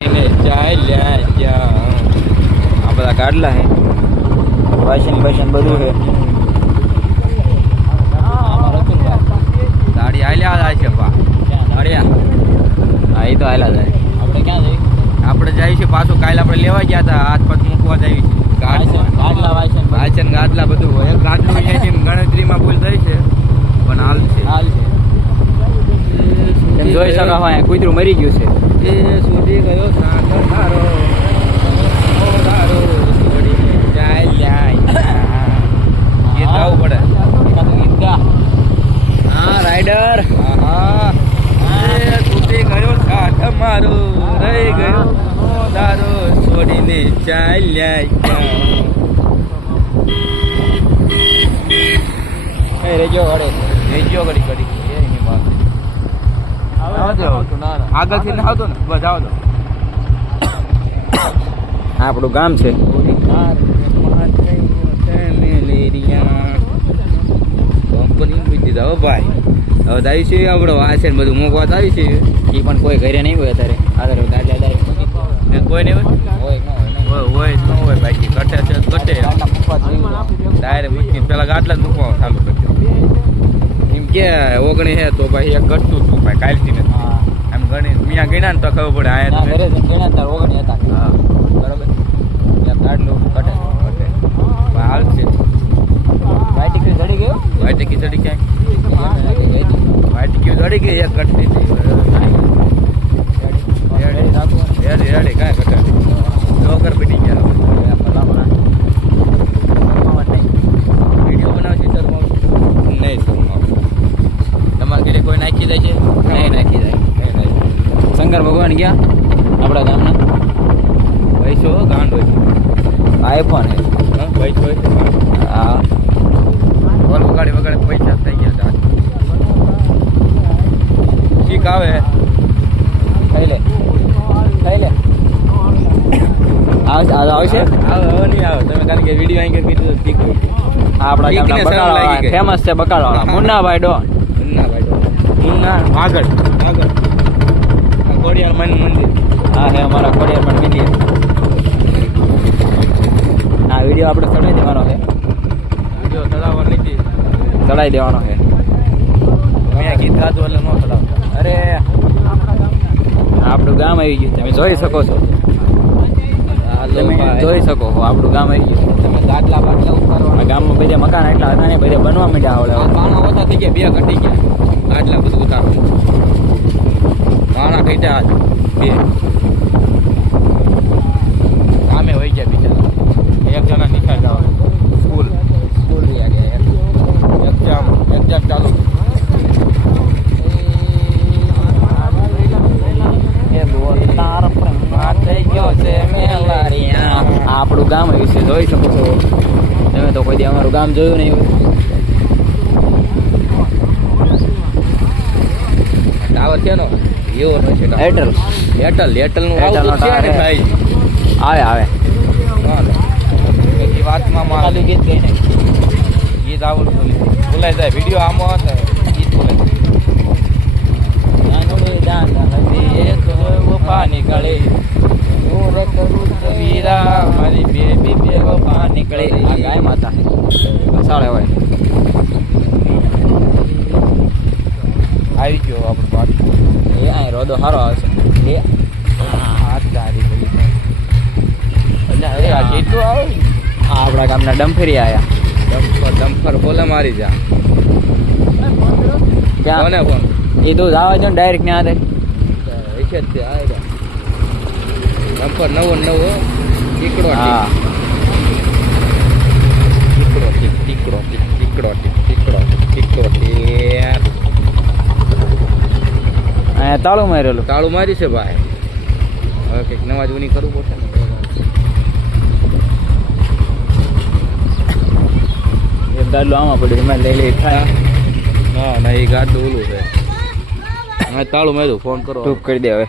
આ બધા કાઢલા હે વાસણ બાસણ બધું હે ગાડી હાલ્યા જાય છે પા ગાડિયા હા એ તો હાલ્યા જાય આપણે ક્યાં જઈએ આપણે જઈએ છીએ પાછું કાલે આપણે લેવા ગયા હતા હાથ પગ મૂકવા જઈએ છીએ ગાડલા વાસણ ગાડલા બધું હોય ગાડલું અહીંયા ગણતરીમાં ભૂલ થઈ છે પણ હાલ છે એમ જોઈ શકો હોય કૂતરું મરી ગયું છે એ સુધી ગયો સાગર તારો તારો છોડીને ચાલ્યા ગીત ગાવું પડે ગીત ગા હા રાઈડર હા એ સુધી ગયો સાથ મારો રહી ગયો તારો છોડીને ચાલ્યા એ રેજો ઘડી આગળથી ના આવતો ને બસ આવતો આપણું ગામ છે કંપની મૂકી દીધા હો ભાઈ હવે આવી છે આપણો વાસણ બધું મૂકવા આવી છે એ પણ કોઈ ઘરે નહીં હોય અત્યારે કોઈ નહીં હોય ન હોય બાકી કટે છે કટે ડાયરેક્ટ મૂકી પેલા ગાટલા જ મૂકવા ચાલુ કરજો એમ કે ઓગણી હે તો ભાઈ એક ઘટતું હતું ભાઈ કાલથી ને એમ ગણી મિયા ગણ્યા ને તો ખબર પડે આયા ઘરે ગણ્યા તાર ઓગણી હતા હા બરાબર કાઢલું કટે હાલ છે વાઈટી ચડી ગયો વાઈટી ચડી ક્યાંય વાઈટી ચડી ગઈ એક ઘટતી રેડી કાંઈ ઘટે ડોકર પીટી ગયા વિડીયો બનાવશે નહીં તમારા ઘરે કોઈ નાખી જાય છે નહીં નાખી જાય શંકર ભગવાન ગયા આપણા ગામના પૈસો ગાંડો છે આઈફોન પૈસો હા બોલ વગાડે પૈસા થઈ ગયા ઠીક આવે ખાઈ લે આવશે હવે નહીં આવે તમે કારણ કે વિડીયો અહીં કીધું ઠીક આપણા ગામના બકાળા ફેમસ છે બકાળાવાળા મુન્નાભાઈ ડોન આગળ ખોડિયાર મંદિર હા હે અમારા ખોડિયાર મંદિર આ વિડીયો આપણે ચડાવી દેવાનો છે વિડીયો ચડાવવાનો નથી ચડાવી દેવાનો છે મેં ગીત ગાતું એટલે ન ચડાવતા અરે આપણું ગામ આવી ગયું તમે જોઈ શકો છો તમે જોઈ શકો છો આપણું ગામ આવી ગયું તમે ગાટલા બાટલા ઉતારવા ગામમાં બધા મકાન એટલા હતા ને બધા બનવા માંડ્યા આવડે પાણા ઓછા થઈ ગયા 2 ઘટી ગયા ગાટલા બધું ઉતારવા પાણા થઈ ગયા 2 કામે હોય ગયા બિચારા એક જણા નિકાલ જવા સ્કૂલ એક્ઝામ ચાલુ આપણું ગામ આવ્યું છે જોઈ શકો છો તમે તો કોઈ દી અમારું ગામ જોયું નહીં ટાવર છે નો એવો છે એરટેલ નું આવે વાતમાં મારું ગીત ગઈને ગીત આવડતું બોલાઈ જાય વિડીયો આમાં હશે ગીત બોલાય નીકળે વીરા મારી બેબી બે વફા નીકળે આ ગાય માતા સાળે હોય આવી ગયો આપણો પાક એ આ રોદો સારો આવશે એ હાથ ગાડી બોલી એટલે હવે આ કેટલું આવે આપણા ગામના ડમ્ફરી આયા ડમ્ફર બોલે મારી જા ક્યાં કોને ફોન એ તો જવા જો ડાયરેક્ટ ને આદે છે તે આયા ડમ્ફર નવો ટીકડો હા ટીકડો અહીંયા તાળું મારેલું તાળું મારી છે ભાઈ હવે કંઈક નવા જૂની કરવું પડશે ને એક ગાડલું આમાં પડ્યું એમાં લઈ થાય ના એ ગાડલું ઓલું છે તાળું માર્યું ફોન કરો ટૂપ કરી દે હવે